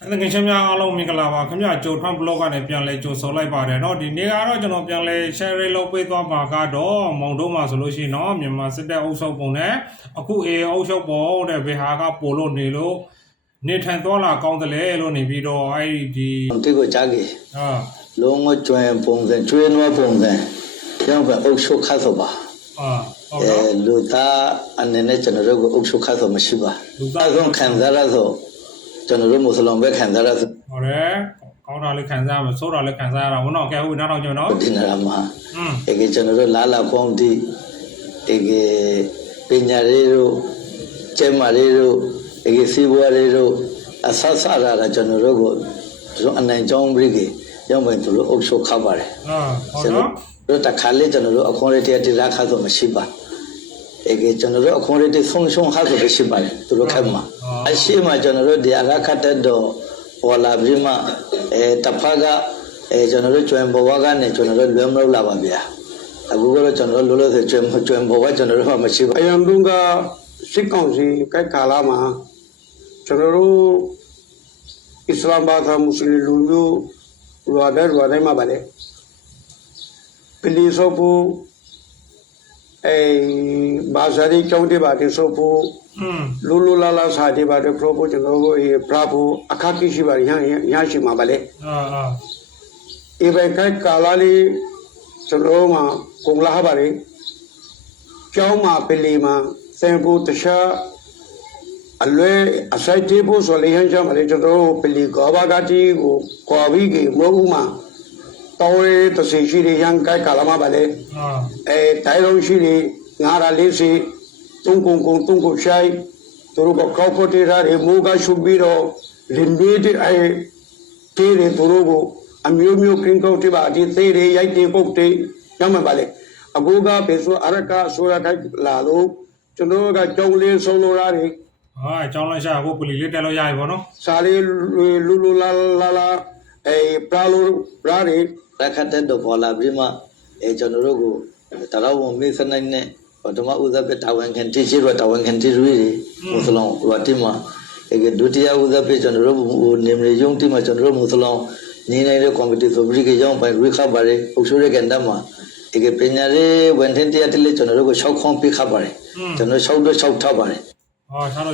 အဲ့ဒါငချင်းများအားလုံးမင်္ဂလာပါခင်ဗျာဂျိုထွန်းဘလော့ကနေပြန်လဲကြိုဆိုလိုက်ပါတယ်เนาะဒီနေ့ကတော့ကျွန်တော်ပြန်လဲ share လုပ်ပေးသွားမှာကတော့မောင်တို့မှာဆိုလို့ရှိရင်เนาะမြန်မာစစ်တပ်အုပ်ချုပ်ပုံနဲ့အခုအေအုပ်ချုပ်ပုံတဲ့ဘယ်ဟာကပို့လို့နေလို့နေထိုင်သွားလာကောင်းတယ်လေလို့နေပြီးတော့အဲ့ဒီ这个价格龙我专ပုံစံကျွေးနွားပုံစံကျောင်းပဲအုပ်ချုပ်ခတ်ဆိုပါလူသားအနေနဲ့ကျွန်တော်တို့ကိုအုပ်ချုပ်ခတ်ဆိုမရှိပါလူသားဆုံးခံစားရဆိုကျွန်တော်တို့မွတ်စလင်ပဲခံစားရဆိုဟုတ်တယ်ကောင်းတာလေးခံစားရမယ်ဆိုးတာလေးခံစားရတာဘုံတော့ကဲဟုတ်နောက်တော့ကျွန်တော်ဒီနာမှာအေကကျွန်တော်တို့လာလာကောင်းဒီအေကပညာရေးတို့ကျဲမာရေးတို့အေကစီးပွားရေးတို့အဆဆရတာကျွန်တော်တို့ကိုအနိုင်ကြောင်းပြီးကြီးရောက်မယ်သူတို့အုပ်ချုပ်ခတ်ပါတယ်ဟုတ်နော်တို့တခါလေကျွန်တော်တို့အခွန်ရတဲ့တိရခါဆိုမရှိပါအေကကျွန်တော်တို့အခွန်ရတဲ့ဆုံးရှုံးခါဆိုမရှိပါတယ်သူတို့ခက်မှာအရှိမကျွန်တော်တို့ဒီအရခတ်တဲ့တော့ပေါ်လာပြီးမှတဖက်ကကျွန်တော်တို့ကျွမ်းဘဝကနေကျွန်တော်တို့လွယ်မလို့လာပါဗျာအခုကတော့ကျွန်တော်တို့လောလောဆယ်ကျွမ်းဘဝကျွန်တော်တို့မှမရှိပါအယံတုံးကစစ်ကောင်စီကိုက်ကာလာမှာကျွန်တော်တို့အစ္စလာမ်ဘာသာမွတ်စလင်လူမျိုးရွာတိုင်းမှာပါလေပလီဆိုပူဘာသာရေးကျောင်းတွေပါတယ်ဆိုပူလူလာလာစာတွေပါတယ်ပရိုပိုကျွန်တော်တို့ပရာဘူအခါကိရှိပါရရှိမှာပါလေအေဘယ်ကိုက်ကာလာလေးကျွန်တော်မှာကုန်လာပါလေကျောင်းမှာပလီမှာစံပူတခြားအလွဲအစိုက်တေးဖို့ဆိုလေဟန်ချမလေးကျွန်တော်ပလီကောဘာဂတီကိုကော်ဘီကမဟုတ်မှတော်ရတစီရှိရန်ကိုက်ကာလာမှာပါလေတိုင်လုံးရှိရငါရာလေးစီတုံးကုံရှိုင်းသူတို့ကောက်ဖို့တေးရမူကရှုပြီးတော့လင်ဘေးတေးတေးရသူတို့ကိုအမျိုးမျိုးကင်းကောက်တေးပါဒီသေးရရိုက်တေးပုတ်တေးရမှာပါလေအခုကပေဆိုအရကဆိုရခိုက်လာလို့ကျွန်တော်ကကြောင်းလေးဆုံးလို့ရတယ်ကျောင်းလိုက်ရှာဖို့ပလီလေးတက်လို့ရပြီပေါ့နော်စာလေးလူလာပရာလိုရာရီရခတ်တဲ့တော့ပေါ်လာပြီးမှကျွန်တော်တို့ကိုတရားဝင်မေးစနိုင်နဲ့ဓမ္မဥဒ္ဒပတာဝန်ခံတိရှိရတာဝန်ခံတိရည်မွတ်စလင်ဝတ်တိမှာဒုတိယဥဒ္ဒပကျွန်တော်တို့နေမယုံတိမှာကျွန်တော်တို့မွတ်စလင်နေနေတဲ့ကွန်ပတီဆိုပြီးကြောင်းပိုင်ရိခပါရအုပ်ချုပ်ရကန်တမှာပညာရေးဝန်ထမ်းတရားတိလေးကျွန်တော်တို့ကို6ခွန်ပြခပါတယ်ကျွန်တော်6ထားပါတယ်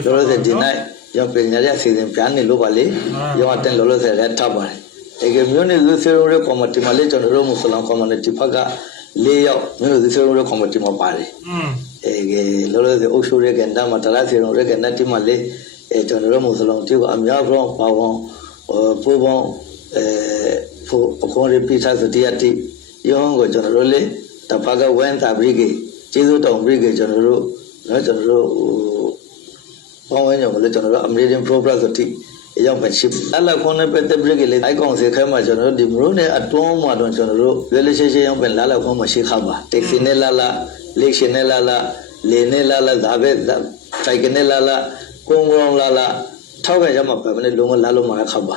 လောလောဆယ်ဒီနေ့ရောပညာရေးအစီအစဉ်ပြန်နေလို့ပါလေရောအတက်လောလောဆယ်လည်းထားပါတယ်မြို့နယ်လူစေရုံးရဲ့ကော်မတီမှာလေကျွန်တော်တို့မွတ်စလင်ကော်မတီဖက်က4ယောက်မြို့နယ်လူစေရုံးရဲ့ကော်မတီမှာပါတယ်လောလောဆယ်အုပ်ချုပ်ရကန်တမှာတရားစေရုံးရကန်တတိမှာလေကျွန်တော်တို့မွတ်စလင်တီကအများဆုံးပါဝင်ပူပေါင်းဖို့အခွန်ရပိသစတရားတိရောင်းကိုကျွန်တော်တို့လေတဖက်ကဝမ်းသာဘရိကေကျေးဇူးတောင်ဘရိကေကျွန်တော်တို့ပေါင်းဝန်းကျင်ကိုလည်းကျွန်တော်တို့ American Progress ဆိုတိအရောက်ပဲရှိအလခွန်နဲ့ပတ်သက်ပြီးလေအိုက်ကောင်စေခိုင်းမှာကျွန်တော်တို့ဒီမလို့နဲ့အတွန်းမှာတော့ကျွန်တော်တို့လေလေရှေ့ရောက်ပဲလာခွန်မှာရှိခါပါတက်စီနဲ့လာလေရှင်နဲ့လာလေနဲ့လာဒါပဲစိုက်ကနဲ့လာကုန်းကုန်းလာထောက်ကရမှာပဲနဲ့လုံးဝလာလို့မှာခါပါ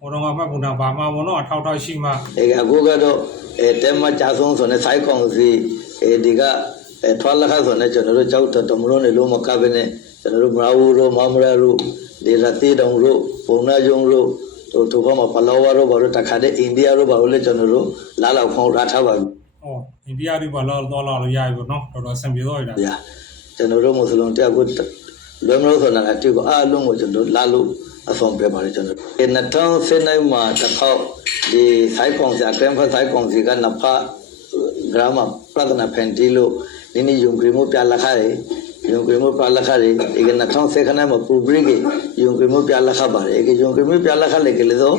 ဟိုတော့မှဘုံတာဘာမှဘောနော်ထောက်ရှိမှအခုကတော့တဲမကြာဆုံးဆိုနေစိုက်ကောင်စီဒီကထွာလခါဆိုနေကျွန်တော်တို့ကြောက်တော်မလို့နေလို့မကဘဲနဲ့ကျွန်တော်တို့မရာဝူတို့မမရာတို့ဒီရတိတောင်တို့ပုံနာကျုံတို့တို့ဘာမှဖလောဝါတို့ဘာလို့တခါတည်းအိန္ဒိယတို့ဘာလို့လဲကျွန်တော်တို့လာလောက်ခေါင်းထားထားပါဘူးအိန္ဒိယတို့ဘာလို့တော့လာလို့ရပြီပေါ့နော်တော်ဆင်ပြေတော့ရတာကျွန်တော်တို့မွတ်စလင်တရားကိုလွယ်မလို့ဆိုတာကတိကိုအားလုံးကိုကျွန်တော်လာလို့အဆုံးပြပါတယ်ကျွန်တော်2019မှာတစ်ခေါက်ဒီစိုက်ကောင်စီကမ်ဖတ်စိုက်ကောင်စီကနဖာဂရမပဒနာဖန်တီလို့ဒီယုံဂရီမိုပြလာခါရယုံဂရီမိုပြလာခါရဒီက2000ခဏမှာပူဘရိကေယုံဂရီမိုပြလာခါပါတယ်ယုံဂရီမိုပြလာခါလေကလေတော့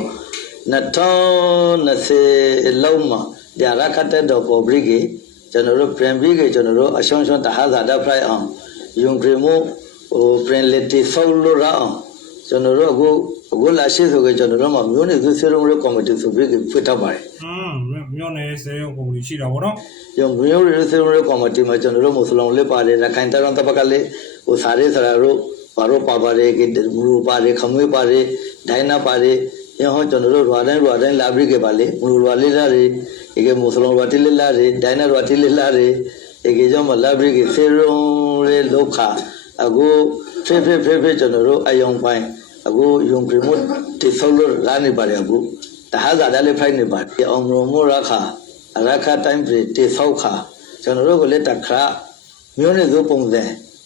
2020လောက်မှာဒီအရခတ်တဲ့တော့ပူဘရိကေကျွန်တော်တို့ပြန်ပြီးကေကျွန်တော်တို့အရှုံးရှုံးတဟာဇာဒဖရိုင်အောင်ယုံဂရီမိုပြန်လက်တီဆောလို့ရအောင်ကျွန်တော်တို့အခုလာရှိဆိုကြကျွန်တော်တို့မှာမျိုးနေသူစေရုံးကော်မတီဆိုပြီးဖွင့်ထားပါတယ်မျိုးနေစေရုံးကော်မတီရှိတာပေါ့နော်မျိုးနေစေရုံးကော်မတီမှာကျွန်တော်တို့မွတ်စလင်လေးပါတယ်ရခိုင်တရံတပကလေးစာရေးစရာတို့ဘာလို့ပါပါတယ်ကမူပါတယ်ခမွေးပါတယ်ဒိုင်းနာပါတယ်ရောကျွန်တော်တို့ရွာတိုင်းလာပြီးကြပါလေမူရွာလေးလာတွေဒီမွတ်စလင်ရွာတိလေးလာတွေဒိုင်းနာရွာတိလေးလာတွေဒီကြောင့်မလာပြီးစေရုံးလေးလောက်ခါအခုဖေကျွန်တော်တို့အယုံပိုင်း အခုယုံကြည်မှုတိဆောက်လို့လာနေပါတယ်အခုတဟဇာတယ်လေးဖိုင်နေပါတယ်အောင်မမိုရခတိုင်းပြည်တိဆောက်ခါကျွန်တော်တို့ကလည်းတခါမျိုးနဲ့သို့ပုံစံ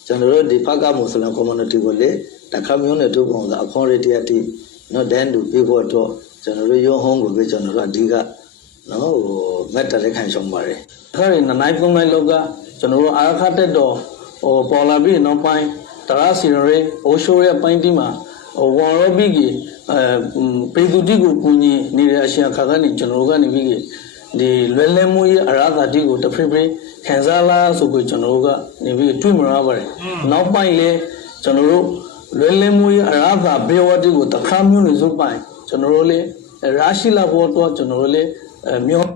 ကျွန်တော်တို့ဒီဖကမွတ်စလင် community ကိုလေတခါမျိုးနဲ့တို့ပုံစံအခွန်ရတရားတိနော်ဒန်တူပြဖို့တော့ကျွန်တော်တို့ရုံးဟောင်းကိုပဲကျွန်တော်တို့အဓိကနော်မက်တရက်ခံဆောင်ပါတယ်ခါရင်နိုင်ပုံနိုင်လောကကျွန်တော်တို့အာခတ်တဲ့တော့ပေါ်လာပြီးနောက်ပိုင်းတရာစီရဲအိုရှိုရဲ့ပိုင်းဒီမှာဝန်ရောပြီးကြီးပေသူတိကိုကူညီနေတဲ့အရှင်ခါကနေကျွန်တော်တို့ကနေပြီးဒီလွယ်လဲမှုရဲ့အရာသာတိကိုတဖိဖိခံစားလာဆိုပြီးကျွန်တော်တို့ကနေပြီးတွေ့မှာပါတယ်နောက်ပိုင်းလေကျွန်တော်တို့လွယ်လဲမှုရဲ့အရာသာဘေဝတိကိုတခါမျိုးနေစုပိုင်းကျွန်တော်တို့လေရာရှိလာဖို့တော့ကျွန်တော်တို့လေမျိုး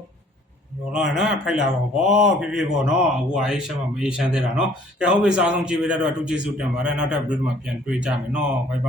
ရောလာနော်ဖိုက်လာပါဘောဖြည်းဖြည်းပေါ့နော်အခုအေးရှမ်းမအေးရှမ်းသေးတာနော်ကဲဟုတ်ပြီစားဆုံးကြည့်ပေးတဲ့တော့အတူကျေးဇူးတင်ပါတယ်နောက်ထပ်ဗီဒီယိုမှာပြန်တွေ့ကြမယ်နော်ဘိုင်ဘိုင်